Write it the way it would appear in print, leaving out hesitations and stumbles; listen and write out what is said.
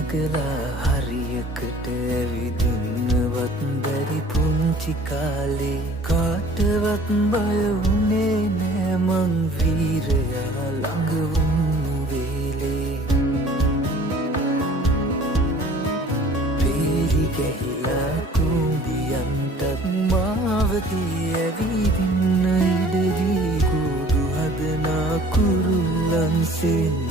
නගලා හරියකට ඇවිදින්නවත් බැරි පුංචි කාලේ කාටවත් බය වුණේ නෑ මං වීරයා ළඟ වුණු වේලේ පෙරි ගැහිලා කුඹියන්ටත් මාවතී ඇවිදින්න ඉඩදී කුඩු හදනා කුරුල්ලන් සෙන්